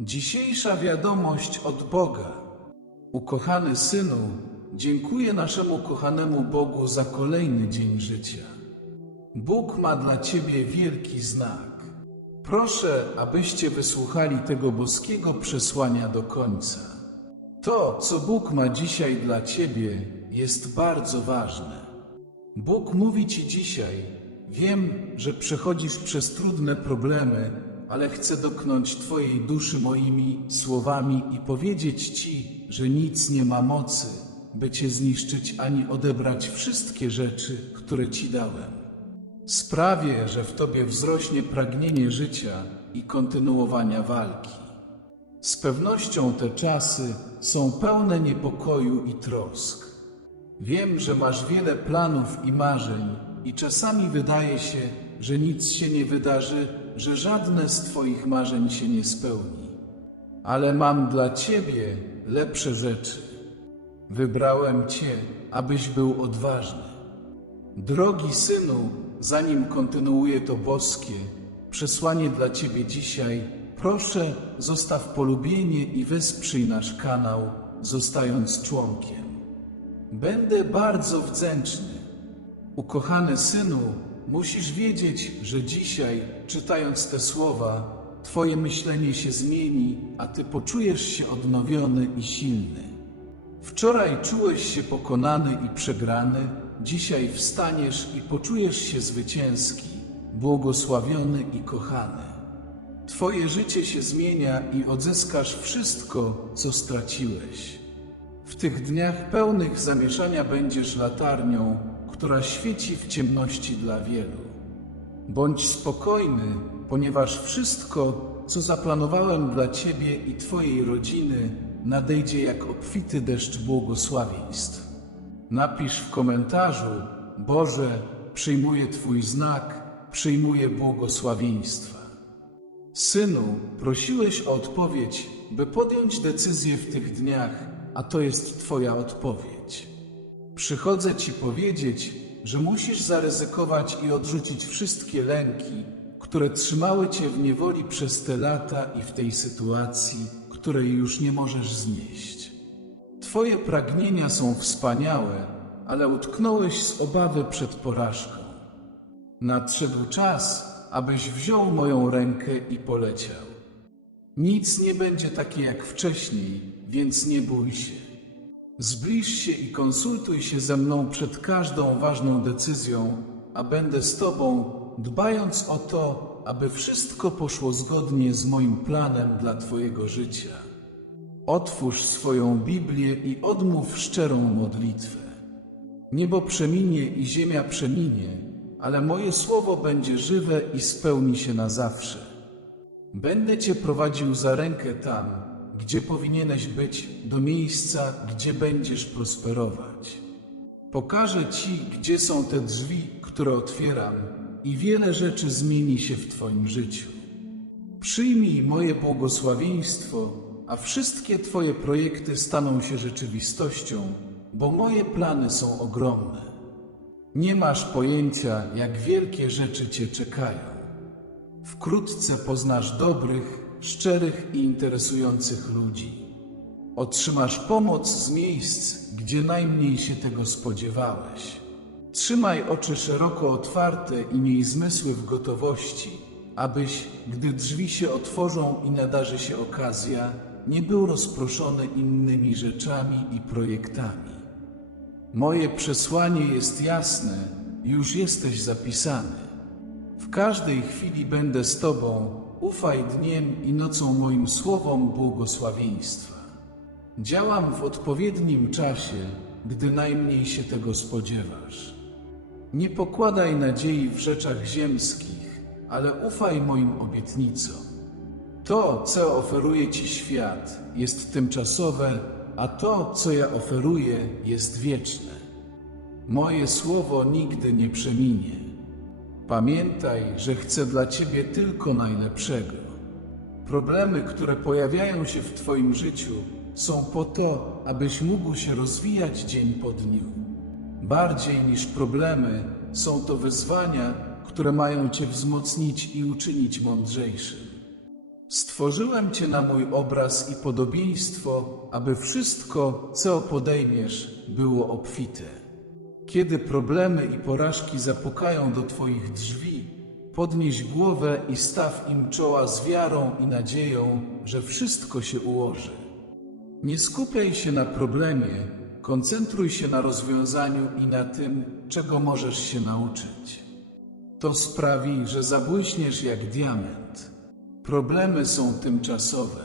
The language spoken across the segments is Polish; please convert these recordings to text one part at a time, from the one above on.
Dzisiejsza wiadomość od Boga. Ukochany synu, dziękuję naszemu kochanemu Bogu za kolejny dzień życia. Bóg ma dla ciebie wielki znak. Proszę, abyście wysłuchali tego boskiego przesłania do końca. To, co Bóg ma dzisiaj dla ciebie, jest bardzo ważne. Bóg mówi ci dzisiaj: Wiem, że przechodzisz przez trudne problemy, ale chcę dotknąć Twojej duszy moimi słowami i powiedzieć Ci, że nic nie ma mocy, by Cię zniszczyć ani odebrać wszystkie rzeczy, które Ci dałem. Sprawię, że w Tobie wzrośnie pragnienie życia i kontynuowania walki. Z pewnością te czasy są pełne niepokoju i trosk. Wiem, że masz wiele planów i marzeń, i czasami wydaje się, że nic się nie wydarzy, że żadne z Twoich marzeń się nie spełni. Ale mam dla Ciebie lepsze rzeczy. Wybrałem Cię, abyś był odważny. Drogi synu, zanim kontynuuję to boskie przesłanie dla Ciebie dzisiaj, proszę zostaw polubienie i wesprzyj nasz kanał, zostając członkiem. Będę bardzo wdzięczny. Ukochany synu, musisz wiedzieć, że dzisiaj, czytając te słowa, Twoje myślenie się zmieni, a Ty poczujesz się odnowiony i silny. Wczoraj czułeś się pokonany i przegrany, dzisiaj wstaniesz i poczujesz się zwycięski, błogosławiony i kochany. Twoje życie się zmienia i odzyskasz wszystko, co straciłeś. W tych dniach pełnych zamieszania będziesz latarnią, która świeci w ciemności dla wielu. Bądź spokojny, ponieważ wszystko, co zaplanowałem dla Ciebie i Twojej rodziny, nadejdzie jak obfity deszcz błogosławieństw. Napisz w komentarzu: Boże, przyjmuję Twój znak, przyjmuję błogosławieństwa. Synu, prosiłeś o odpowiedź, by podjąć decyzję w tych dniach, a to jest Twoja odpowiedź. Przychodzę Ci powiedzieć, że musisz zaryzykować i odrzucić wszystkie lęki, które trzymały Cię w niewoli przez te lata i w tej sytuacji, której już nie możesz znieść. Twoje pragnienia są wspaniałe, ale utknąłeś z obawy przed porażką. Nadszedł czas, abyś wziął moją rękę i poleciał. Nic nie będzie takie jak wcześniej, więc nie bój się. Zbliż się i konsultuj się ze mną przed każdą ważną decyzją, a będę z Tobą, dbając o to, aby wszystko poszło zgodnie z moim planem dla Twojego życia. Otwórz swoją Biblię i odmów szczerą modlitwę. Niebo przeminie i ziemia przeminie, ale moje słowo będzie żywe i spełni się na zawsze. Będę Cię prowadził za rękę tam, gdzie powinieneś być, do miejsca, gdzie będziesz prosperować. Pokażę Ci, gdzie są te drzwi, które otwieram, i wiele rzeczy zmieni się w Twoim życiu. Przyjmij moje błogosławieństwo, a wszystkie Twoje projekty staną się rzeczywistością, bo moje plany są ogromne. Nie masz pojęcia, jak wielkie rzeczy Cię czekają. Wkrótce poznasz dobrych, szczerych i interesujących ludzi. Otrzymasz pomoc z miejsc, gdzie najmniej się tego spodziewałeś. Trzymaj oczy szeroko otwarte i miej zmysły w gotowości, abyś, gdy drzwi się otworzą i nadarzy się okazja, nie był rozproszony innymi rzeczami i projektami. Moje przesłanie jest jasne, już jesteś zapisany. W każdej chwili będę z Tobą, ufaj dniem i nocą moim słowom błogosławieństwa. Działam w odpowiednim czasie, gdy najmniej się tego spodziewasz. Nie pokładaj nadziei w rzeczach ziemskich, ale ufaj moim obietnicom. To, co oferuje Ci świat, jest tymczasowe, a to, co ja oferuję, jest wieczne. Moje słowo nigdy nie przeminie. Pamiętaj, że chcę dla Ciebie tylko najlepszego. Problemy, które pojawiają się w Twoim życiu, są po to, abyś mógł się rozwijać dzień po dniu. Bardziej niż problemy, są to wyzwania, które mają Cię wzmocnić i uczynić mądrzejszym. Stworzyłem Cię na mój obraz i podobieństwo, aby wszystko, co podejmiesz, było obfite. Kiedy problemy i porażki zapukają do Twoich drzwi, podnieś głowę i staw im czoła z wiarą i nadzieją, że wszystko się ułoży. Nie skupiaj się na problemie, koncentruj się na rozwiązaniu i na tym, czego możesz się nauczyć. To sprawi, że zabłyśniesz jak diament. Problemy są tymczasowe.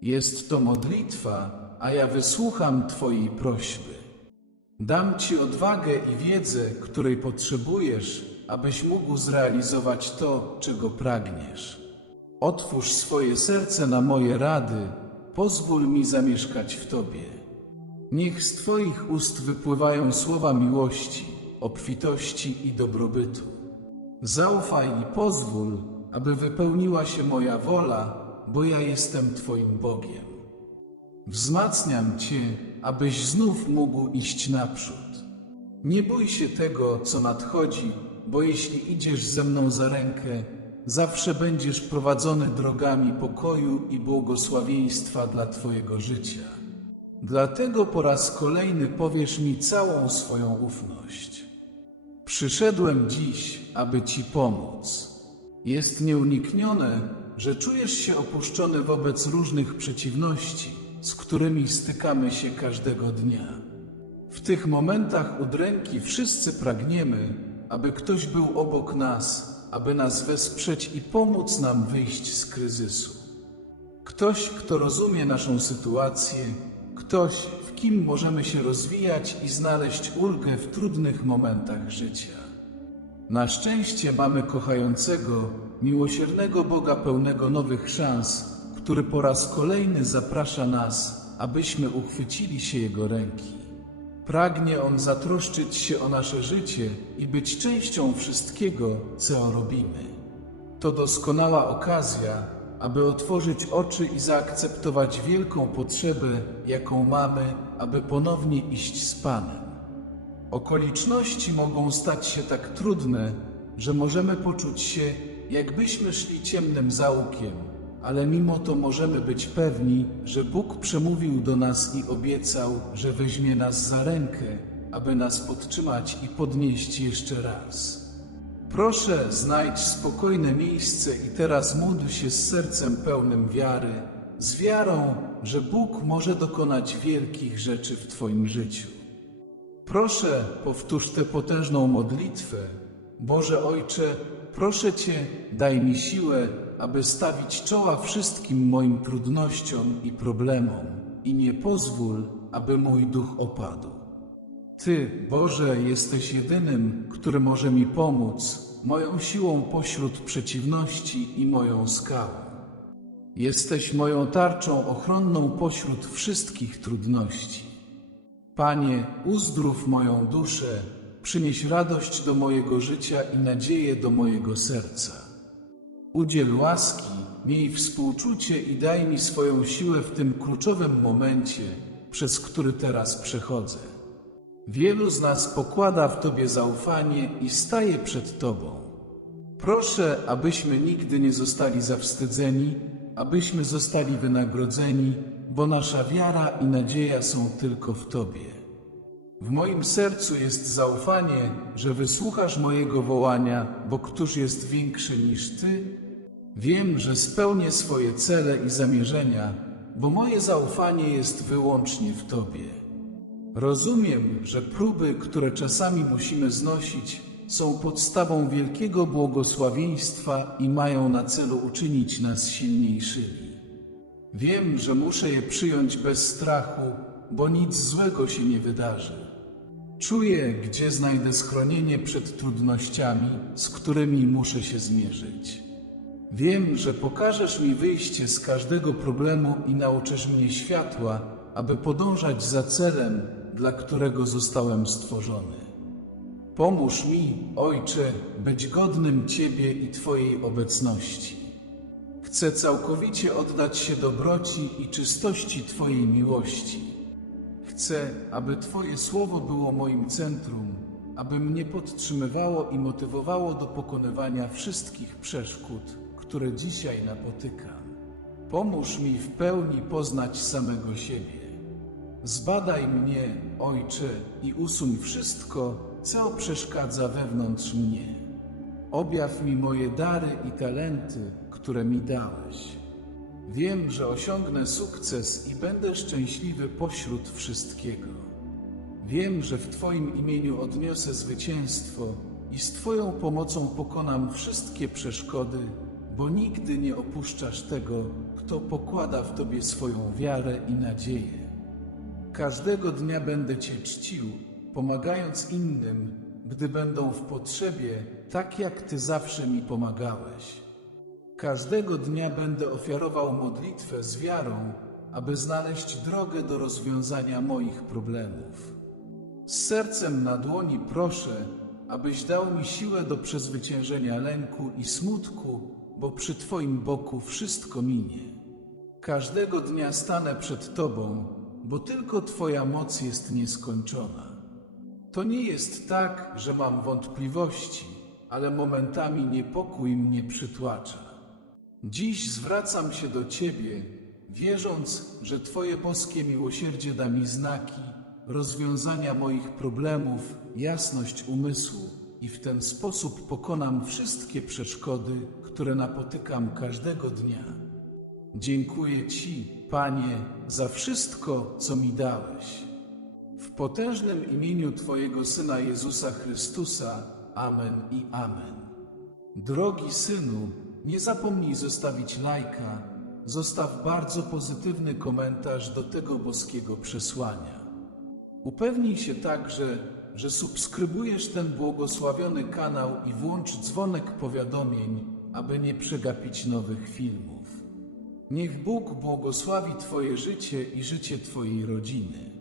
Jest to modlitwa, a ja wysłucham Twojej prośby. Dam Ci odwagę i wiedzę, której potrzebujesz, abyś mógł zrealizować to, czego pragniesz. Otwórz swoje serce na moje rady, pozwól mi zamieszkać w Tobie. Niech z Twoich ust wypływają słowa miłości, obfitości i dobrobytu. Zaufaj i pozwól, aby wypełniła się moja wola, bo ja jestem Twoim Bogiem. Wzmacniam Cię, abyś znów mógł iść naprzód. Nie bój się tego, co nadchodzi, bo jeśli idziesz ze mną za rękę, zawsze będziesz prowadzony drogami pokoju i błogosławieństwa dla Twojego życia. Dlatego po raz kolejny powiesz mi całą swoją ufność. Przyszedłem dziś, aby Ci pomóc. Jest nieuniknione, że czujesz się opuszczony wobec różnych przeciwności, z którymi stykamy się każdego dnia. W tych momentach udręki wszyscy pragniemy, aby ktoś był obok nas, aby nas wesprzeć i pomóc nam wyjść z kryzysu. Ktoś, kto rozumie naszą sytuację, ktoś, w kim możemy się rozwijać i znaleźć ulgę w trudnych momentach życia. Na szczęście mamy kochającego, miłosiernego Boga pełnego nowych szans, który po raz kolejny zaprasza nas, abyśmy uchwycili się Jego ręki. Pragnie On zatroszczyć się o nasze życie i być częścią wszystkiego, co robimy. To doskonała okazja, aby otworzyć oczy i zaakceptować wielką potrzebę, jaką mamy, aby ponownie iść z Panem. Okoliczności mogą stać się tak trudne, że możemy poczuć się, jakbyśmy szli ciemnym zaułkiem, ale mimo to możemy być pewni, że Bóg przemówił do nas i obiecał, że weźmie nas za rękę, aby nas podtrzymać i podnieść jeszcze raz. Proszę, znajdź spokojne miejsce i teraz módl się z sercem pełnym wiary, z wiarą, że Bóg może dokonać wielkich rzeczy w Twoim życiu. Proszę, powtórz tę potężną modlitwę. Boże Ojcze, proszę Cię, daj mi siłę, aby stawić czoła wszystkim moim trudnościom i problemom i nie pozwól, aby mój duch opadł. Ty, Boże, jesteś jedynym, który może mi pomóc, moją siłą pośród przeciwności i moją skałą. Jesteś moją tarczą ochronną pośród wszystkich trudności. Panie, uzdrów moją duszę, przynieś radość do mojego życia i nadzieję do mojego serca. Udziel łaski, miej współczucie i daj mi swoją siłę w tym kluczowym momencie, przez który teraz przechodzę. Wielu z nas pokłada w Tobie zaufanie i staje przed Tobą. Proszę, abyśmy nigdy nie zostali zawstydzeni, abyśmy zostali wynagrodzeni, bo nasza wiara i nadzieja są tylko w Tobie. W moim sercu jest zaufanie, że wysłuchasz mojego wołania, bo któż jest większy niż Ty? Wiem, że spełnię swoje cele i zamierzenia, bo moje zaufanie jest wyłącznie w Tobie. Rozumiem, że próby, które czasami musimy znosić, są podstawą wielkiego błogosławieństwa i mają na celu uczynić nas silniejszymi. Wiem, że muszę je przyjąć bez strachu, bo nic złego się nie wydarzy. Czuję, gdzie znajdę schronienie przed trudnościami, z którymi muszę się zmierzyć. Wiem, że pokażesz mi wyjście z każdego problemu i nauczysz mnie światła, aby podążać za celem, dla którego zostałem stworzony. Pomóż mi, Ojcze, być godnym Ciebie i Twojej obecności. Chcę całkowicie oddać się dobroci i czystości Twojej miłości. Chcę, aby Twoje słowo było moim centrum, aby mnie podtrzymywało i motywowało do pokonywania wszystkich przeszkód, które dzisiaj napotykam. Pomóż mi w pełni poznać samego siebie. Zbadaj mnie, Ojcze, i usuń wszystko, co przeszkadza wewnątrz mnie. Objaw mi moje dary i talenty, które mi dałeś. Wiem, że osiągnę sukces i będę szczęśliwy pośród wszystkiego. Wiem, że w Twoim imieniu odniosę zwycięstwo i z Twoją pomocą pokonam wszystkie przeszkody, bo nigdy nie opuszczasz tego, kto pokłada w Tobie swoją wiarę i nadzieję. Każdego dnia będę Cię czcił, pomagając innym, gdy będą w potrzebie, tak jak Ty zawsze mi pomagałeś. Każdego dnia będę ofiarował modlitwę z wiarą, aby znaleźć drogę do rozwiązania moich problemów. Z sercem na dłoni proszę, abyś dał mi siłę do przezwyciężenia lęku i smutku, bo przy Twoim boku wszystko minie. Każdego dnia stanę przed Tobą, bo tylko Twoja moc jest nieskończona. To nie jest tak, że mam wątpliwości, ale momentami niepokój mnie przytłacza. Dziś zwracam się do Ciebie, wierząc, że Twoje boskie miłosierdzie da mi znaki, rozwiązania moich problemów, jasność umysłu i w ten sposób pokonam wszystkie przeszkody, które napotykam każdego dnia. Dziękuję Ci, Panie, za wszystko, co mi dałeś. W potężnym imieniu Twojego Syna Jezusa Chrystusa. Amen i amen. Drogi synu, nie zapomnij zostawić lajka. Zostaw bardzo pozytywny komentarz do tego boskiego przesłania. Upewnij się także, że subskrybujesz ten błogosławiony kanał i włącz dzwonek powiadomień, aby nie przegapić nowych filmów. Niech Bóg błogosławi Twoje życie i życie Twojej rodziny.